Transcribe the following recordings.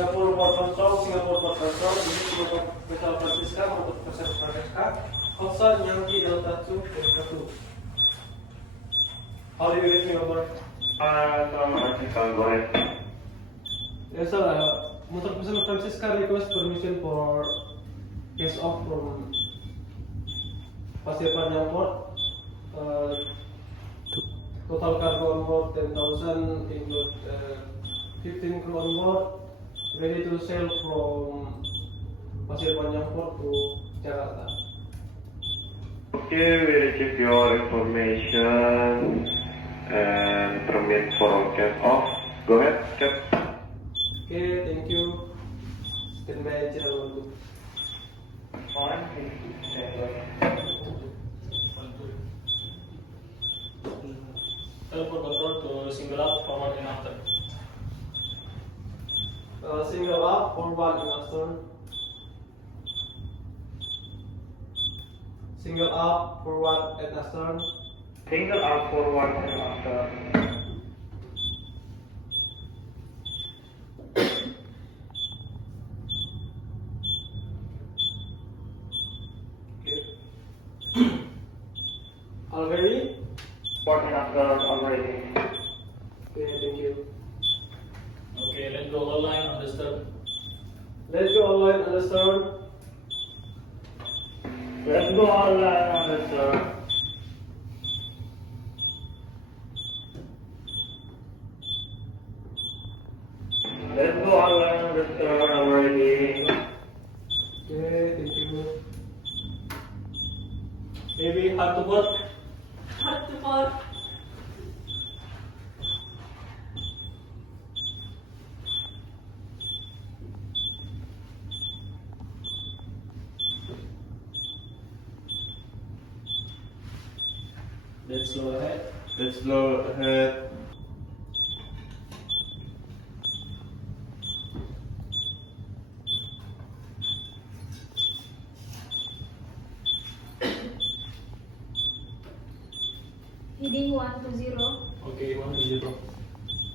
Singapura Port Control, Singapura Port Control, ini untuk pesawat Francisca untuk pesawat Francisca. Outside Yankee Delta 2 Delta 2. How do you reach me over? Go ahead. Yes sir, motor pesawat Francisca request permission for case off from Persiapan Awal. Total cargo on board 10,000, include 15 crew on board, ready to sail from Persiapan Awal to Jakarta. Okay, we receive your information and permit for get off. Go ahead, Cap. Okay, thank you. Stand by, Channel 1. Teleport control to single up, forward and after. Single up, forward and astern. Single up, forward and astern. Single up, forward and after. Already? Port and after already. Okay, thank you. Okay, let's go all line on the stern. Let's go online and astern. Let's go online on the stern. Let's go online on the stern already. Okay, thank you. Maybe hard to port. Hard to port. Let's slow ahead. Let's go ahead. Heading 120. Okay, 1 to 0.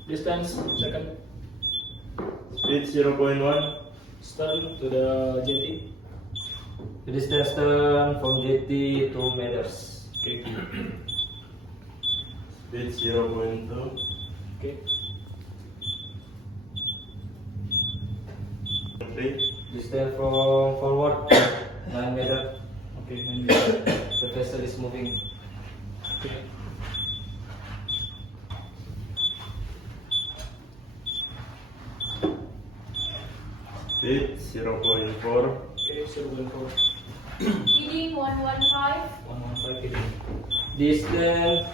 Distance, second. Speed 0.1. Stern to the jetty. The distance turn from jetty 2 meters. Okay. Speed 0.2. Okay. 3. Distance from forward 9 meters. Okay, 9 meters. The vessel is moving. Okay. Speed 0.4. Okay, 0.4. Heading 115. 115 heading. Distance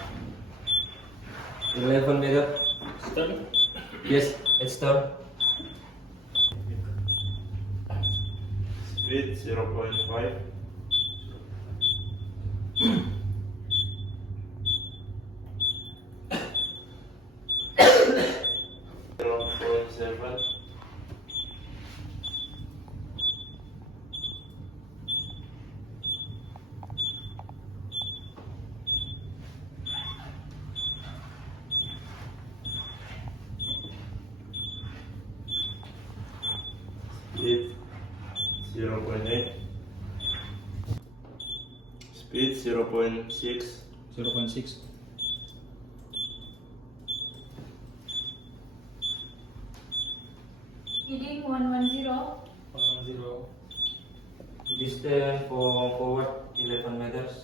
11 meters. Stern. Yes, it's turn. Speed 0.5. 0.7. Speed 0.8. Speed 0.6. 0.6. Heading 110. 110. Distance from forward 11 meters.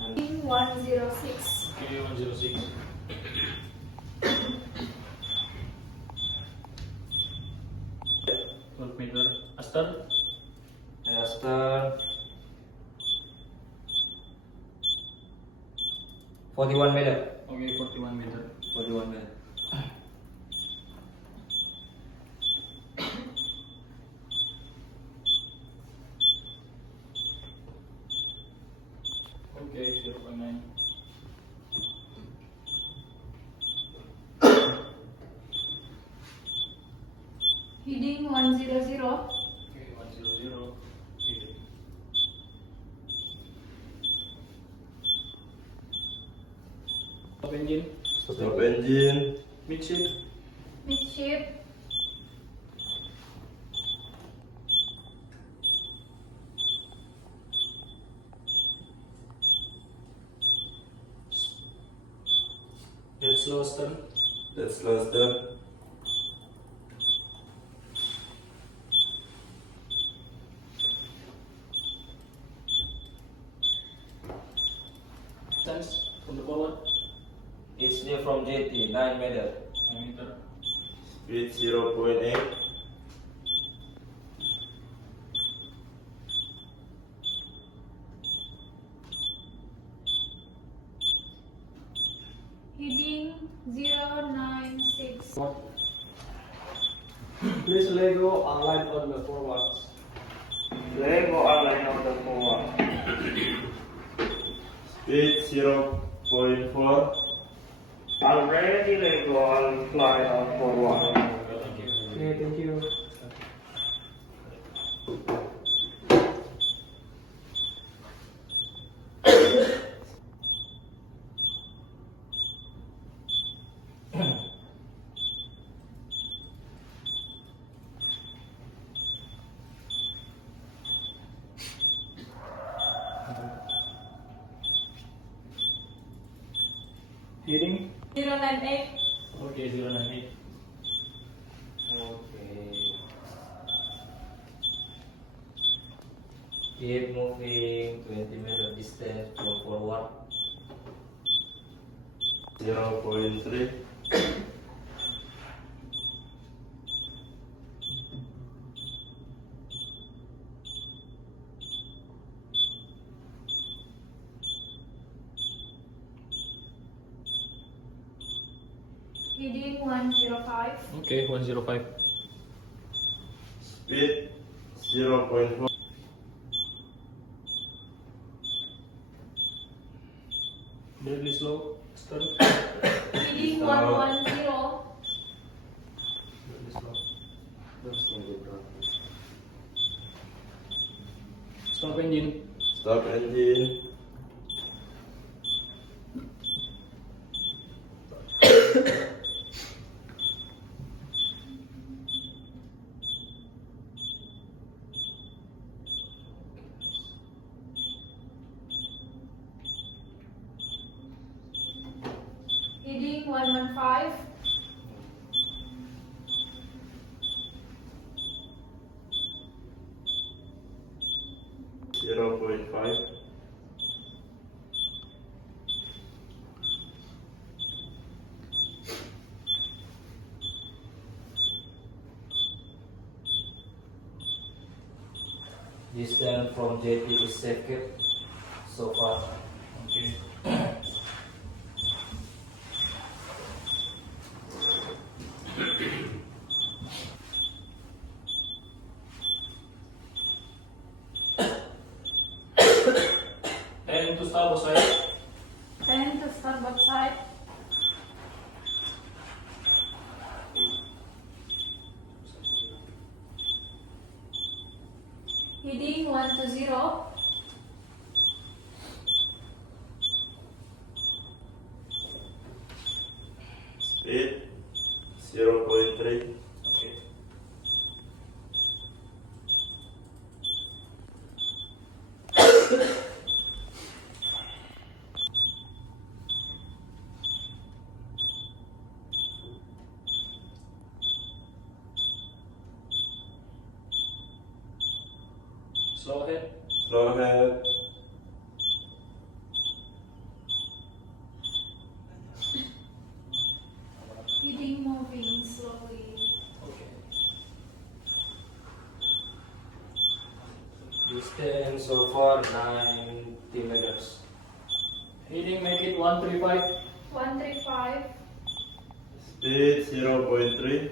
And Heading 106. Okay, 106. Meter. Astern. astern 41 meters. Okay, 41 meter. 41 meters. Okay, 0.9. Heading 100. Okay, 100. Okay. Stop engine. Stop engine. Midship. Midship. slow stern. That's slow stern. Distance from the forward. It's near from jetty, 9 meter. 9 meter. Speed 0.8. Heading 096. Please Lego align on the forwards. Lego align on the forward. Speed 0.4. Already Lego on fly on forward. Thank you. Okay, thank you. Heading. 098. Okay, 098. Okay. Keep moving 20 meter distance from forward. 0.3. Heading 105. Okay, 105. Speed 0.4. Deadly slow stern. Heading 110. Deadly slow. Stop Stop engine. engine. Heading 115. 0.5. Distance from jetty is safe kept so far. Okay. And to starboard side. 10 to starboard side. Heading 120. Speed 0.3. Okay. Slow ahead. Slow ahead. Heading moving slowly. Okay. Distance so far 90 meters. Heading make it 135. 135. Speed 0.3.